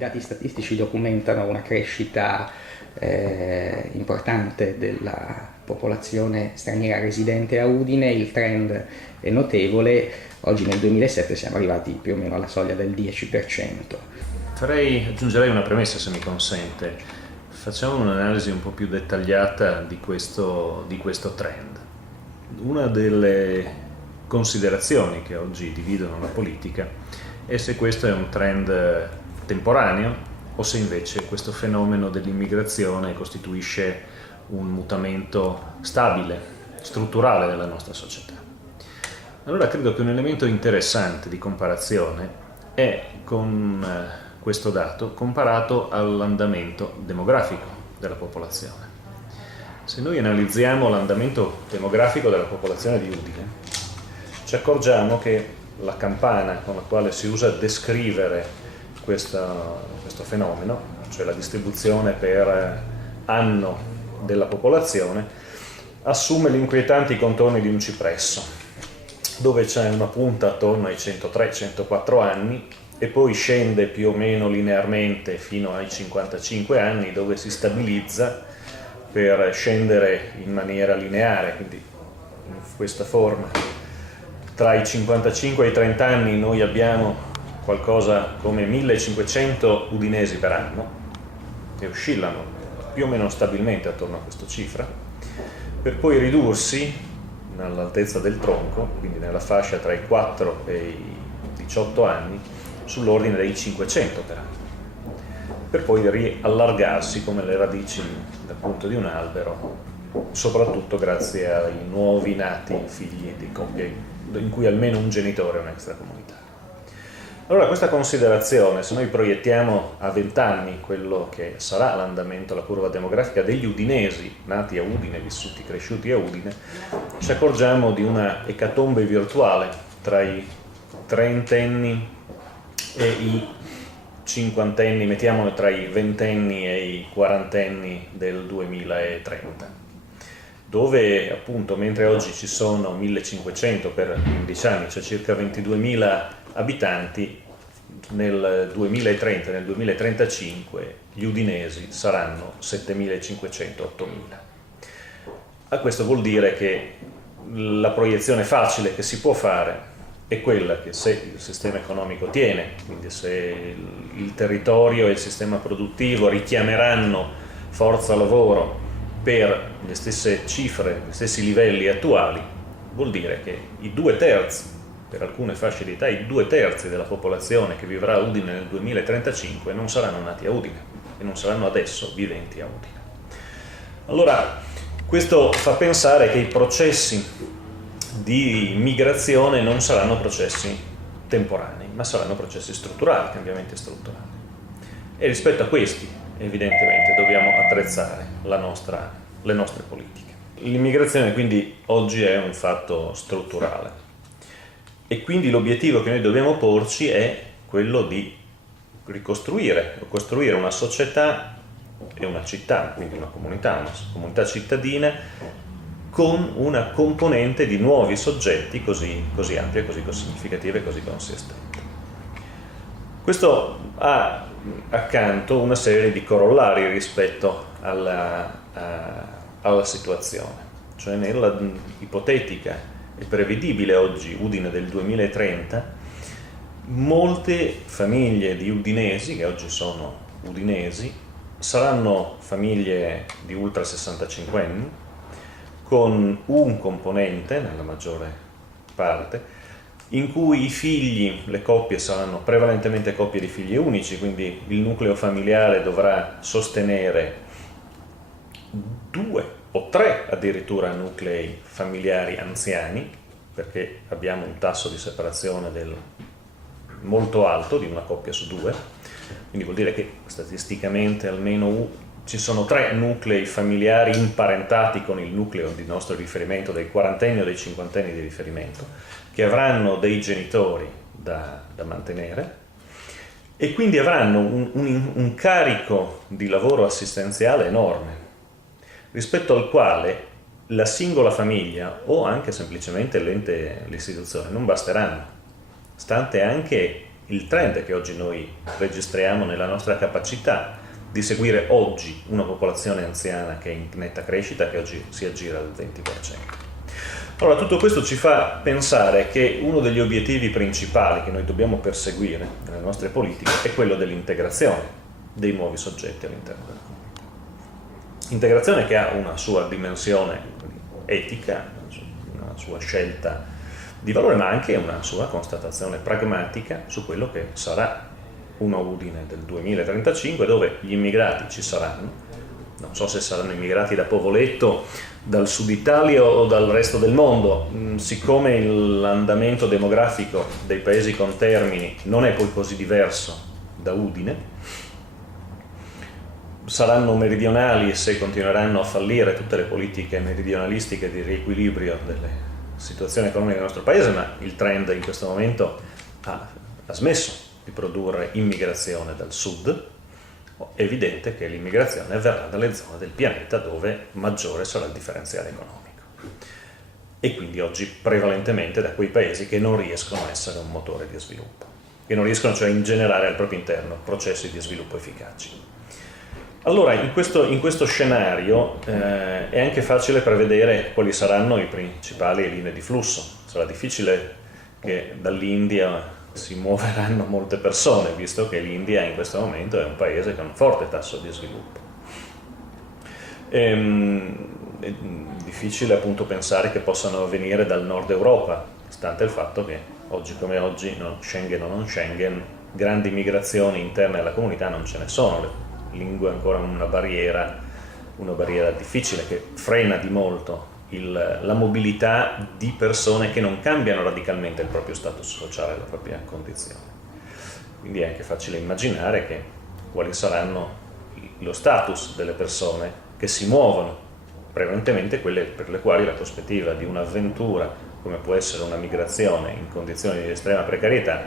dati statistici documentano una crescita importante della popolazione straniera residente a Udine, il trend è notevole, oggi nel 2007 siamo arrivati più o meno alla soglia del 10%. Aggiungerei una premessa, se mi consente. Facciamo un'analisi un po' più dettagliata di questo trend. Una delle considerazioni che oggi dividono la politica è se questo è un trend temporaneo o se invece questo fenomeno dell'immigrazione costituisce un mutamento stabile, strutturale della nostra società. Allora credo che un elemento interessante di comparazione è con questo dato comparato all'andamento demografico della popolazione. Se noi analizziamo l'andamento demografico della popolazione di Udine, ci accorgiamo che la campana con la quale si usa a descrivere questo fenomeno, cioè la distribuzione per anno della popolazione, assume gli inquietanti contorni di un cipresso, dove c'è una punta attorno ai 103-104 anni e poi scende più o meno linearmente fino ai 55 anni, dove si stabilizza per scendere in maniera lineare, quindi in questa forma. Tra i 55 e i 30 anni noi abbiamo qualcosa come 1500 udinesi per anno, che oscillano più o meno stabilmente attorno a questa cifra, per poi ridursi all'altezza del tronco, quindi nella fascia tra i 4 e i 18 anni, sull'ordine dei 500 per anno, per poi riallargarsi come le radici dal punto di un albero, soprattutto grazie ai nuovi nati figli di coppie in cui almeno un genitore è un extracomunitario. Allora questa considerazione, se noi proiettiamo a 20 anni quello che sarà l'andamento, la curva demografica degli udinesi nati a Udine, vissuti, cresciuti a Udine, ci accorgiamo di una ecatombe virtuale tra i trentenni e i cinquantenni, mettiamolo tra i ventenni e i quarantenni del 2030. Dove appunto mentre oggi ci sono 1500 per 15 anni, cioè circa 22.000 abitanti, nel 2030 e nel 2035 gli udinesi saranno 7.500-8.000. A questo vuol dire che la proiezione facile che si può fare è quella che se il sistema economico tiene, quindi se il territorio e il sistema produttivo richiameranno forza lavoro per le stesse cifre, gli stessi livelli attuali, vuol dire che i 2/3, per alcune fasce di età, i 2/3 della popolazione che vivrà a Udine nel 2035 non saranno nati a Udine e non saranno adesso viventi a Udine. Allora, questo fa pensare che i processi di migrazione non saranno processi temporanei, ma saranno processi strutturali, cambiamenti strutturali. E rispetto a questi, evidentemente, dobbiamo attrezzare le nostre politiche. L'immigrazione quindi oggi è un fatto strutturale e quindi l'obiettivo che noi dobbiamo porci è quello di costruire una società e una città, quindi una comunità cittadina con una componente di nuovi soggetti così ampia, così significativa e così consistente. Questo ha accanto una serie di corollari rispetto alla situazione, cioè nella ipotetica e prevedibile oggi Udine del 2030, molte famiglie di udinesi, che oggi sono udinesi, saranno famiglie di ultra 65 anni, con un componente, nella maggiore parte, in cui i figli, le coppie saranno prevalentemente coppie di figli unici, quindi il nucleo familiare dovrà sostenere 2 o 3 addirittura nuclei familiari anziani, perché abbiamo un tasso di separazione molto alto, di una coppia su 2, quindi vuol dire che statisticamente almeno ci sono 3 nuclei familiari imparentati con il nucleo di nostro riferimento, dei quarantenni o dei cinquantenni di riferimento, che avranno dei genitori da mantenere e quindi avranno un carico di lavoro assistenziale enorme, rispetto al quale la singola famiglia o anche semplicemente l'istituzione non basteranno, stante anche il trend che oggi noi registriamo nella nostra capacità di seguire oggi una popolazione anziana che è in netta crescita, che oggi si aggira al 20%. Allora, tutto questo ci fa pensare che uno degli obiettivi principali che noi dobbiamo perseguire nelle nostre politiche è quello dell'integrazione dei nuovi soggetti all'interno della comunità. Integrazione che ha una sua dimensione etica, una sua scelta di valore, ma anche una sua constatazione pragmatica su quello che sarà una Udine del 2035, dove gli immigrati ci saranno. Non so se saranno immigrati da Povoletto, dal sud Italia o dal resto del mondo. Siccome l'andamento demografico dei paesi contermini non è poi così diverso da Udine, saranno meridionali se continueranno a fallire tutte le politiche meridionalistiche di riequilibrio delle situazioni economiche del nostro paese, ma il trend in questo momento ha smesso di produrre immigrazione dal sud. È evidente che l'immigrazione avverrà dalle zone del pianeta dove maggiore sarà il differenziale economico, e quindi oggi prevalentemente da quei paesi che non riescono a essere un motore di sviluppo, che non riescono cioè a ingenerare al proprio interno processi di sviluppo efficaci. Allora, in questo scenario è anche facile prevedere quali saranno i principali linee di flusso. Sarà difficile che dall'India si muoveranno molte persone, visto che l'India in questo momento è un paese che ha un forte tasso di sviluppo. È difficile appunto pensare che possano venire dal nord Europa, stante il fatto che oggi come oggi, Schengen o non Schengen, grandi migrazioni interne alla comunità non ce ne sono. La lingua è ancora una barriera difficile che frena di molto la mobilità di persone che non cambiano radicalmente il proprio status sociale, la propria condizione. Quindi è anche facile immaginare quali saranno lo status delle persone che si muovono, prevalentemente quelle per le quali la prospettiva di un'avventura, come può essere una migrazione in condizioni di estrema precarietà,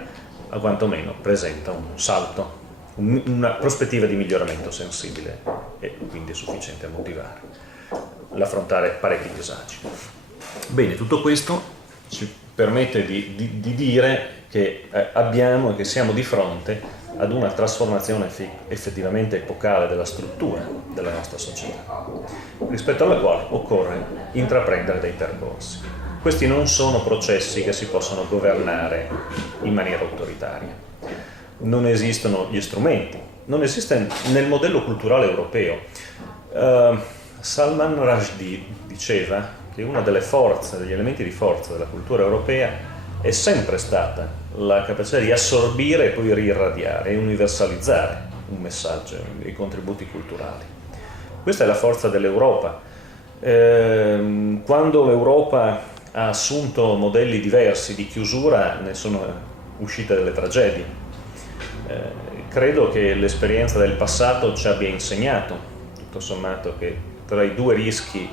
a quantomeno presenta un salto, una prospettiva di miglioramento sensibile e quindi sufficiente a motivare l'affrontare parecchi disagi. Bene, tutto questo ci permette di dire che abbiamo e che siamo di fronte ad una trasformazione effettivamente epocale della struttura della nostra società, rispetto alla quale occorre intraprendere dei percorsi. Questi non sono processi che si possono governare in maniera autoritaria. Non esistono gli strumenti, non esiste nel modello culturale europeo. Salman Rushdie diceva che una delle forze, degli elementi di forza della cultura europea è sempre stata la capacità di assorbire e poi rirradiare e universalizzare un messaggio, i contributi culturali. Questa è la forza dell'Europa. Quando l'Europa ha assunto modelli diversi di chiusura, ne sono uscite delle tragedie. Credo che l'esperienza del passato ci abbia insegnato, tutto sommato, che tra i due rischi,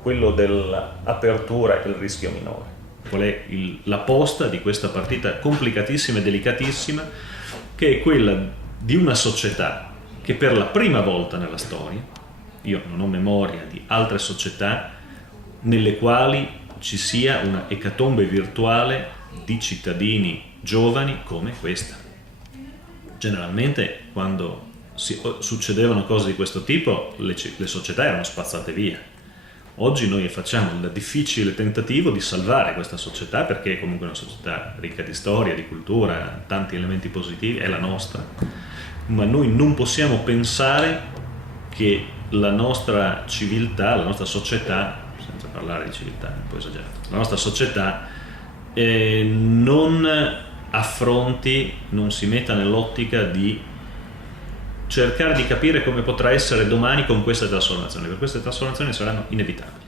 quello dell'apertura è il rischio minore. Qual è la posta di questa partita complicatissima e delicatissima, che è quella di una società che per la prima volta nella storia, io non ho memoria di altre società nelle quali ci sia una ecatombe virtuale di cittadini giovani come questa. Generalmente quando succedevano cose di questo tipo le società erano spazzate via. Oggi noi facciamo il difficile tentativo di salvare questa società, perché è comunque una società ricca di storia, di cultura, tanti elementi positivi, è la nostra, ma noi non possiamo pensare che la nostra civiltà, la nostra società, senza parlare di civiltà, è un po' esagerato, la nostra società non affronti, non si metta nell'ottica di cercare di capire come potrà essere domani con queste trasformazioni, perché queste trasformazioni saranno inevitabili.